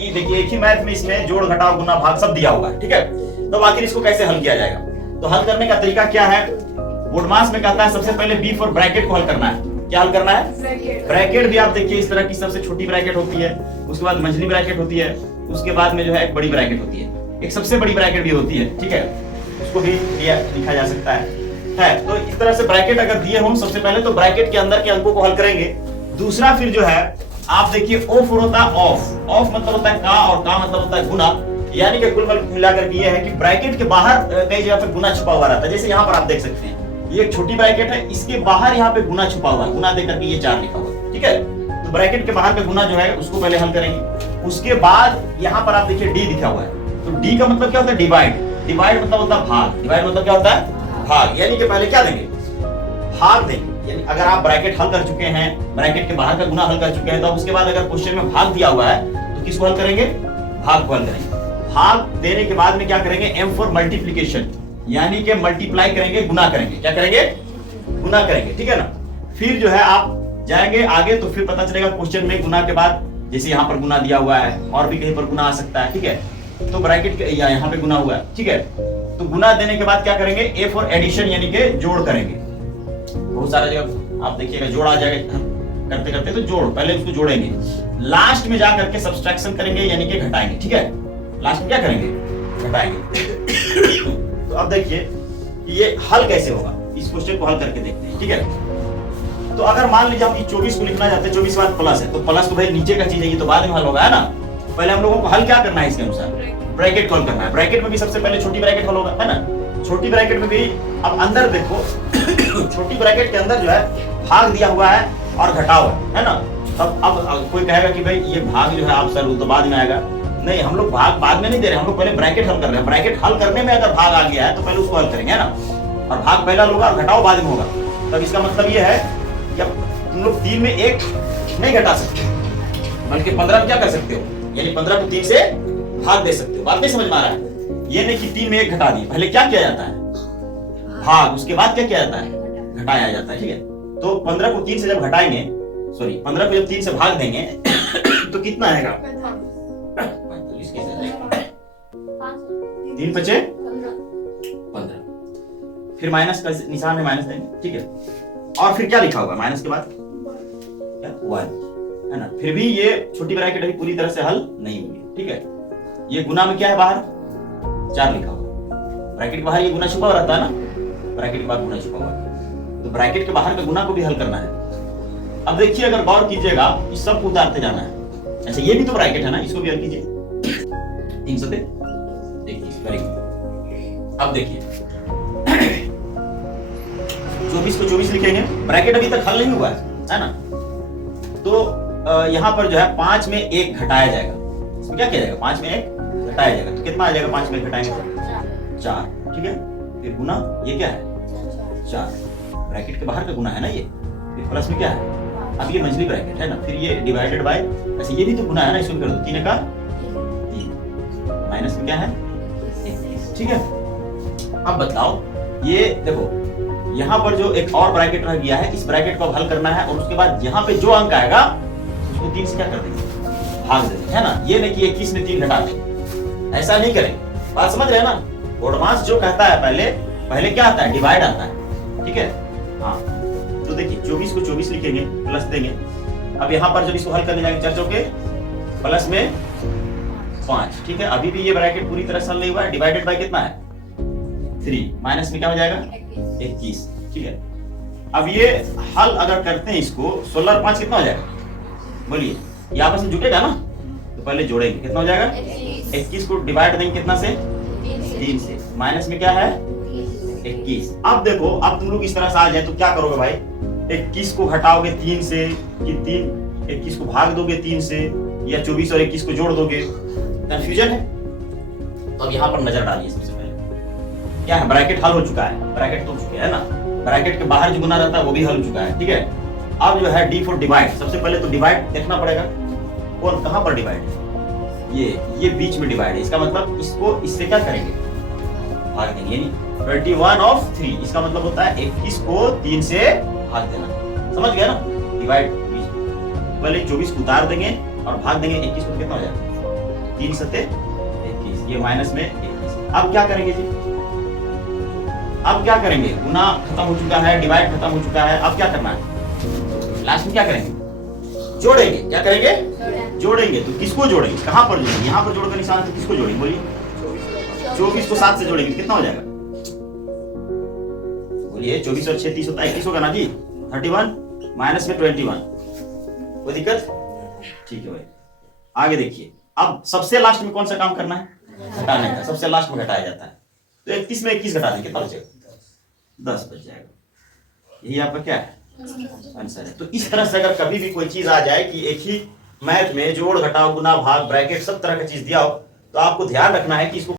बाकी देखिए एक ही मैथ में इसमें जोड़ घटाव गुना भाग सब दिया हुआ है, ठीक है। तो आखिर इसको कैसे हल किया जाएगा? तो हल करने का तरीका क्या है? बोडमास में कहता है सबसे पहले बी फॉर ब्रैकेट को हल करना है। क्या हल करना है? ब्रैकेट भी आप देखिए इस तरह की सबसे छोटी ब्रैकेट होती है, उसके बाद मंझली ब्रैकेट होती है, उसके बाद में जो है एक बड़ी ब्रैकेट होती है, एक सबसे बड़ी ब्रैकेट भी होती है, ठीक है, उसको भी लिखा जा सकता है। तो इस तरह से ब्रैकेट अगर दिए हों सबसे पहले तो ब्रैकेट के अंदर के अंकों को हल करेंगे। दूसरा फिर जो है आप देखिए ओ फॉर होता है ऑफ, ऑफ मतलब होता है का और का मतलब होता है गुना, यानी कि कुल मिलाकर ये है कि ब्रैकेट के बाहर कई जगह पे गुना छुपा हुआ रहता है। जैसे यहाँ पर आप देख सकते हैं ये एक छोटी ब्रैकेट है, इसके बाहर यहाँ पे गुना छुपा हुआ है, गुना देकर के ये 4 लिखा हुआ है, ठीक है। तो ब्रैकेट के बाहर का गुना जो है उसको पहले हल करेंगे। उसके बाद यहाँ पर आप देखिए डी लिखा हुआ है, तो डी का मतलब क्या होता है? डिवाइड। डिवाइड मतलब होता है भाग। डिवाइड मतलब क्या होता है? भाग। यानी कि पहले क्या देंगे? भाग देंगे। यानी अगर आप ब्रैकेट हल कर चुके हैं, ब्रैकेट के बाहर का गुना हल कर चुके हैं, तो अब उसके बाद अगर क्वेश्चन में भाग दिया हुआ है तो किसको हल करेंगे? भाग को हल करेंगे। भाग देने के बाद में क्या करेंगे? एम फॉर मल्टीप्लीकेशन, यानी कि मल्टीप्लाई करेंगे, गुना करेंगे। क्या करेंगे? गुना करेंगे, ठीक है ना। फिर जो है आप जाएंगे आगे तो फिर पता चलेगा क्वेश्चन में गुना के बाद जैसे यहाँ पर गुना दिया हुआ है और भी कहीं पर गुना आ सकता है, ठीक है। तो ब्रैकेट या यहाँ पे गुना हुआ है, ठीक है। तो गुना देने के बाद क्या करेंगे? ए फॉर एडिशन, यानी कि जोड़ करेंगे। बहुत सारा जगह आप देखिएगा जोड़ आ जाएगा, करते करते तो जोड़, पहले उसको जोड़ेंगे, लास्ट में जा करके सब्सट्रैक्शन करेंगे यानी कि घटाएंगे, ठीक है। लास्ट में क्या करेंगे? घटाएंगे। तो अब देखिए ये हल कैसे होगा, इस क्वेश्चन को हल करके देखते हैं, ठीक है। तो अगर मान लीजिए हम 24 को लिखना चाहते हैं, 24 के बाद प्लस है, तो प्लस तो भाई नीचे का चीज है, ये तो बाद में हल होगा, है ना। पहले हम लोगों को हल क्या करना है? इसके अनुसार ब्रैकेट को हल करना है। ब्रैकेट में भी सबसे पहले छोटी ब्रैकेट हल होगा, है ना। छोटी ब्रैकेट में भी अब अंदर देखो छोटी ब्रैकेट के अंदर जो है भाग दिया हुआ है और घटाव है ना। तब अब कोई कहेगा कि भाई ये भाग जो है आप सर तो बाद में आएगा। नहीं, हम लोग भाग बाद में नहीं दे रहे, हम लोग पहले ब्रैकेट हल कर रहे हैं। ब्रैकेट हल करने में अगर भाग आ गया है तो पहले उसको हल करेंगे, है ना। और भाग पहला होगा और घटाव बाद में होगा। तब इसका मतलब ये है कि तुम लोग 3 में 1 नहीं घटा सकते, बल्कि 15 में क्या कर सकते हो? यानी 15 को 3 से भाग दे सकते हो। बात नहीं समझ में आ रहा है? ये नहीं कि 3 में 1 घटा दिए, पहले क्या किया जाता है? भाग, उसके बाद क्या किया जाता है? घटाया जाता है, ठीक है। तो 15 को 3 से जब घटाएंगे, सॉरी 15 को जब 3 से भाग देंगे तो कितना आएगा? 45 कैसे आएगा? 3 बचे 15, फिर माइनस का निशान में माइनस देंगे, ठीक है। और फिर क्या लिखा होगा माइनस के बाद? 1, है ना। फिर भी ये छोटी ब्रैकेट अभी पूरी तरह से हल नहीं हुई, ठीक है। ये गुना में क्या है? बाहर 4 लिखा हुआ, ब्रैकेट के बाहर ये गुना छुपा हुआ रहता है ना, ब्रैकेट के बाहर गुना छुपा हुआ है, तो ब्रैकेट के बाहर के गुना को भी हल करना है। अब देखिए अगर गौर कीजिएगा इस सब को उतारते जाना है। अच्छा ये भी तो ब्रैकेट है ना, इसको भी हल कीजिए। 300 देखिए, वेरी गुड। अब देखिए 24 को 24 लिखेंगे, ब्रैकेट अभी तक हल नहीं हुआ है ना। तो यहाँ पर जो है 5 में 1 घटाया जाएगा। इसमें क्या किया जाएगा? 5 में 1 घटाया जाएगा, तो कितना आ जाएगा? 5 में घटाएंगे तो 4, ठीक है। फिर गुना, ये क्या है? 4, ब्रैकेट के बाहर का गुना है ना ये। फिर प्लस में क्या है? अब ये मंझली ब्रैकेट है ना, फिर ये डिवाइडेड बाय, अच्छा ये भी तो गुना है ना, इसको कर दो 3 का 3, माइनस में क्या है? 21, ठीक है। अब बताओ ये देखो यहाँ पर जो एक और ब्रैकेट रह गया है, इस ब्रैकेट को हल करना है और उसके बाद यहाँ पे जो अंक आएगा उसको 3 से क्या कर देंगे? भाग देंगे, है ना। ये नहीं कि 21 में 3 घटा देंगे, ऐसा नहीं करेंगे। बात समझ रहे हैं ना। बोडमास जो कहता है पहले क्या आता है? डिवाइड आता है, ठीक है। हाँ तो देखिए 24 को 24 लिखेंगे, प्लस देंगे। अब यहाँ पर जब इसको हल करने जाएंगे 4 चौके प्लस में 5, ठीक है। अभी भी ये ब्रैकेट पूरी तरह से हल नहीं हुआ है। डिवाइडेड बाय कितना है? 3, माइनस में क्या हो जाएगा? 21, ठीक है। अब ये हल अगर करते हैं इसको 16 और 5 कितना हो जाएगा? बोलिए, ये आपस में जुटेगा ना, तो पहले जोड़ेंगे, कितना हो जाएगा? 21 को डिवाइड देंगे कितना से? 3 से, माइनस में क्या है? 21। अब देखो अब तुम लोग इस तरह से आ जाए तो क्या करोगे भाई? 21 को घटाओगे 3 से कि 21 को भाग दोगे 3 से, या 24 और 21 को जोड़ दोगे? कंफ्यूजन है। तो अब यहाँ पर नजर डालिए। सबसे पहले क्या है? ब्रैकेट हल हो चुका है, ब्रैकेट तो चुके है ना, ब्रैकेट के बाहर जो गुना रहता है वो भी हल हो चुका है, ठीक है। अब जो है डी फॉर डिवाइड, सबसे पहले तो डिवाइड देखना पड़ेगा। कौन कहां पर डिवाइड है? ये बीच में डिवाइड है, इसका मतलब इसको इससे क्या करेंगे? भाग देंगे, यानी 21 ऑफ 3, इसका मतलब होता है 21 को 3 से भाग देना। समझ गया ना? डिवाइड पहले 24 को उतार देंगे और भाग देंगे 21 को, कितना हो जाएगा? 3 सते 21, ये माइनस में 21। अब क्या करेंगे जी? अब क्या करेंगे? गुना खत्म हो चुका है, डिवाइड खत्म हो चुका है, अब क्या करना है? लास्ट में क्या करेंगे? जोड़ेंगे। क्या करेंगे? जोड़ेंगे। तो किसको जोड़ेंगे? कहां पर जोड़ेंगे? यहां पर जोड़कर निशान से किसको जोड़ेंगे? बोलिए। 24 को 7 से जोड़ेंगे, कितना हो जाएगा? बोलिए। 24 और 6 30 होता है, 21 होगा ना जी। 31 माइनस में 21, कोई दिक्कत? ठीक है भाई, आगे देखिए। अब सबसे लास्ट में कौन सा काम करना है? घटाने का। सबसे लास्ट में घटाया जाता है। तो 31 में 21 घटा दें, कितना बचेगा? 10 बच जाएगा। यही आपका क्या है? आंसर है। तो इस तरह से अगर कभी भी कोई चीज आ जाए कि एक ही मैथ में जोड़ घटाव गुना भाग ब्रैकेट सब तरह का चीज दिया हो, तो आपको ध्यान रखना है कि इसको